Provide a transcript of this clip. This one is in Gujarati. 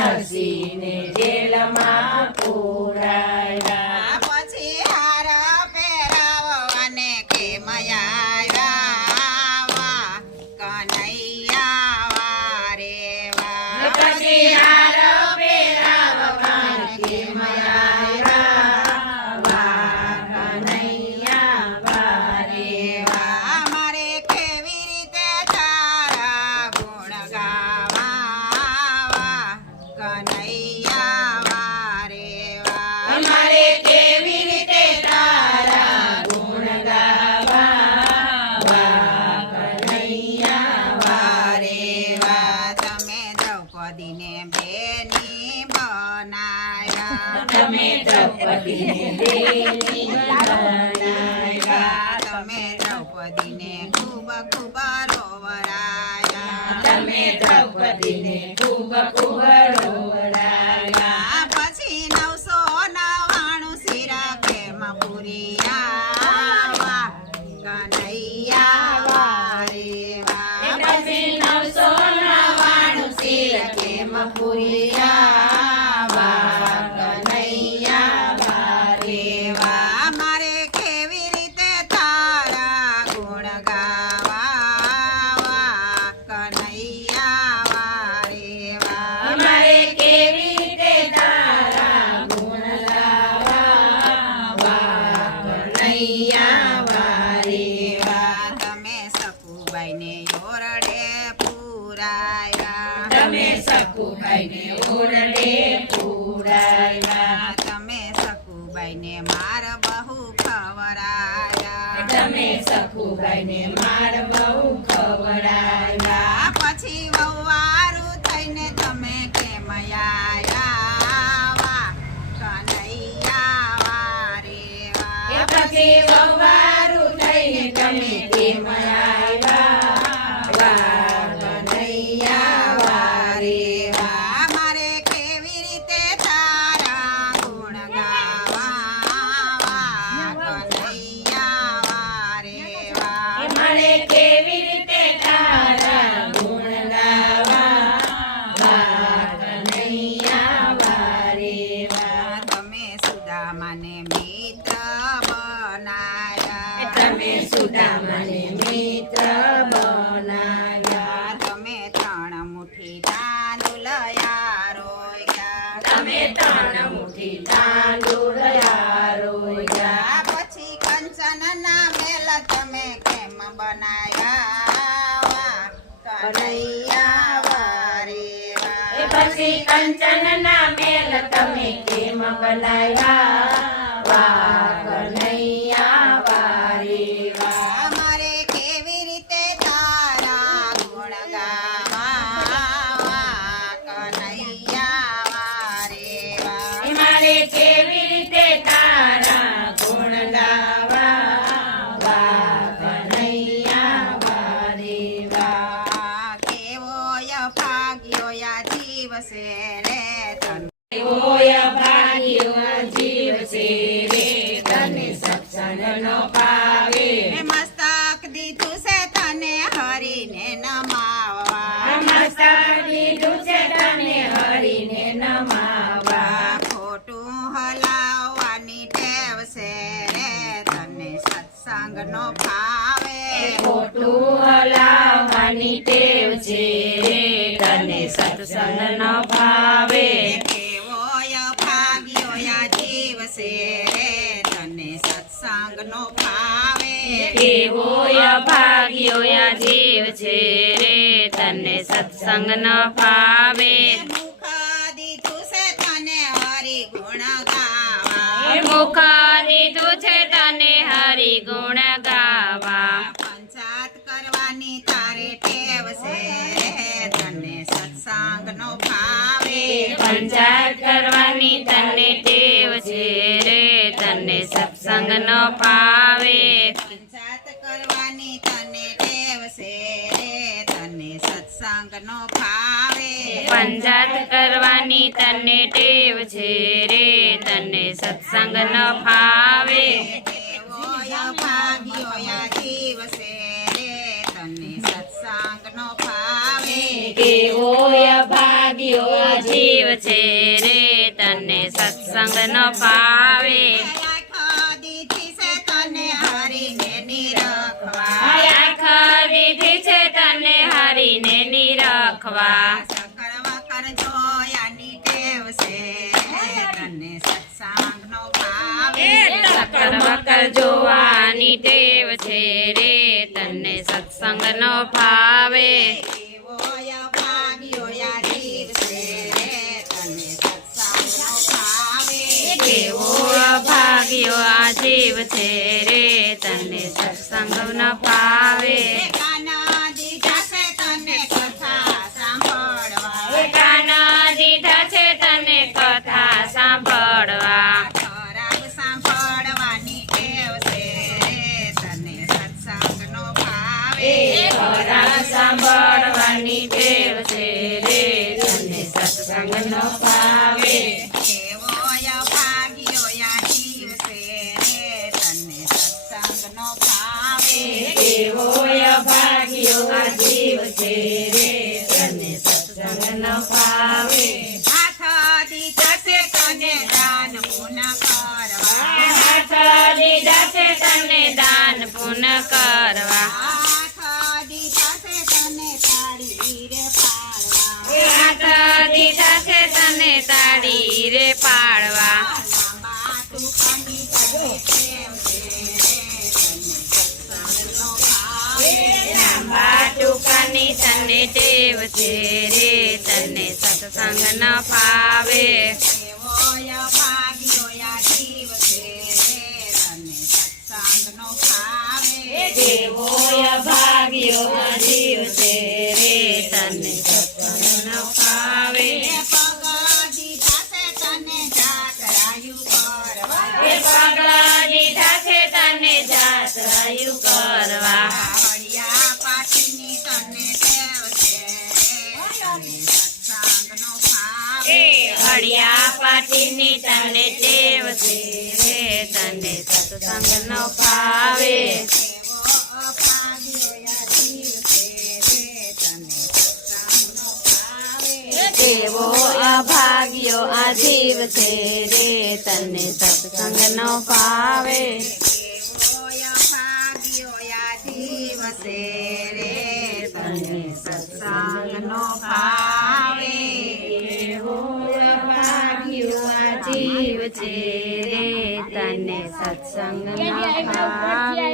નરસિંહને જેલમાં પૂરાયા પછી હાર પહેરાવવાને કેમ આવ્યા કનૈયા વારે વા પછી હાર પહેરાવવાને કેમ આવ્યા કનૈયા વારે વા મારે કેવી રીતે તારા ગુણ ગાવા કનૈયા વારે વા અમારે કેવી રીતે તારા ગુણ ગાવા કનૈયા વારે વા તમે દ્રૌપદીને બેની બનાવ્યા તમે દ્રૌપદીને દેવી બનાવ્યા તમે દ્રૌપદીને ખૂબ ખૂબ રોવરાયા તમે દ્રૌપદીને ખૂબ ખૂબ રોવડાવ્યા પછી 999 શિરા કેમ પુરિયા કનૈયા વારે વા પછી 999 શિર કેમ પુરિયા કનૈયા વારે વા મારે કેવી રીતે તારા ગુણ ગાવા કનૈયા વારે વા અમારે કેવી રીતે તારા ગુણ ગાવા કનૈયા વારે તમે સકુબાઈને ઓરડે પુરાયા તમે સકુભાઈને ઓરડે પૂરાયા તમે સકુબાઈને માર બહુ ખવરાયા તમે સકુભાઈને માર બહુ ખવડાવ્યા પછી વવારું થઈને તમે કેમ આયા કનૈયા વારે વા પછી વવારું થઈને તમે કેમ આવ્યા કનૈયા વારે વા મારે કેવી રીતે તારા ગુણ ગાવા કનૈયા વારે વા મળે કેવી રીતે તારા ગુણ ગાવા કનૈયા વારે તમે સુદામાને મિત્ર બનાયા તમે સુદામાને મિત્ર બનાવ્યા તમે 3 મુઠ્ઠી તાંદુલ આરોગ્યા તમે 3 મુઠ્ઠી તાંદુળ આરોગ્યા પછી કંચનના મેલ તમે કેમ બનાયા કનૈયા વારે વા પછી કંચનના મેલ તમે કેમ બનાવ્યા કનૈયા વારે મારે કેવી રીતે તારા ગુણ ગાવા કનૈયા વારે વા મારે કેવી રીતે તારા ગુણ ગાવા કનૈયા વારે કેવો ભાગ્યો યા જીવ છે રે તન ઓય ભાગ્યો જીવ છે રે તને સત્સંગનો પાવે મસ્તક દીધું છે તને હરીને નમાવા મસ્તક દીધું છે તને હરીને નમાવા ખોટું હલાવવાની ટેવ છે રે તને સત્સંગનો ભાવે ખોટું હલાવવાની ટેવ છે રે તને સત્સંગનો ભાવે કેવો ભાગ્યો યા જીવ છે રે તને સત્સંગનો ભાવે કેવો ભાગ્યો આ જીવ છે રે તને સત્સંગનો ભાવે મુખ દીધું છે તને હરિ ગુણ ગાવા મુખ દીધું છે તને હરિ ગુણ ગાવા પંચાયત કરવાની તારે ટેવ છે તને સત્સંગનો ભાવે પંચાયત કરવાની તને ટેવ છે રે તને સત્સંગનો ભાવે પંચાયત કરવાની તને ટેવ છે તને સત્સંગનો ભાવે પંચાયત કરવાની તને ટેવ છે રે તને સત્સંગનો ભાવે કેવો ભાગ્યો યા જીવ છે રે તને સત્સંગનો ભાવે કેવો ભાગ્ય ભાગ્યો આ જીવ છે રે તને સત્સંગ ન ફાવે આંખ દીધી છે તને હરીને નિરખવા આંખ દીધી છે તને હરીને નિરખવા સકળ વકર જોયાની ટેવ છે તને સત્સંગનો ભાવે સકળ વકર જોવાની ટેવ છે રે તને સત્સંગ ન ફાવે એવો અભાગ્યો આ જીવ છે તને સત્સંગનો ભાવે કેવો અભાગ્યો આ જીવ છે રે તને સત્સંગ ન ફાવે કાના દીધા છે તને કથા સાંભળવા કાના દીધા છે તને કથા સાંભળવા ખરાબ સાંભળવાની ટેવ છે તને સત્સંગનો ભાવે ખરાબ સાંભળવાની ટેવ છે રે તને સત્સંગ ન ફાવે એવો અભાગ્યો આ જીવ છે તને સત્સંગનો ભાવે કેવો અભાગ્યો આ જીવ છે રે તને સત્સંગ ન ફાવે હાથ દીધા છે તને દાન પુન કરવા હાથ દીધા છે તને દાન પુન કરવા હાથ દીધા છે તને તાળી રે પાડવા હાથ દીધા છે તને તાળી રે પાડવા લાંબા ટૂંકાની તને ટેવ છે તને સત્સંગનો ભાવે લાંબા ટૂંકાની તને ટેવ છે રે તને સત્સંગ ન ફાવે એવો અભાગ્યો આ જીવ છે તને સત્સંગનો ભાવે કેવો અભાગ્યો આ જીવ છે રે તને સત્સંગ ન ફાવે પગ દીધા છે તને જાતરાયું કરવા પગલા દીધા છે તને જાતરાયું કરવા હળિયા પાટીની તને ટેવ છે તને સત્સંગનો ભાવે હળિયા પાટીની તને ટેવ છે રે તને સત્સંગ ન ફાવે એવો અભાગ્યો આ જીવ છે તને સત્સંગનો ભાવે કેવો અભાગ્યો આ જીવ છે રે તને સત્સંગ ન ફાવે એવો અભાગ્યો આ જીવ છે તને સત્સંગનો ભાવે કેવો અભાગ્યો આ જીવ છે રે તને સત્સંગ ન ફાવે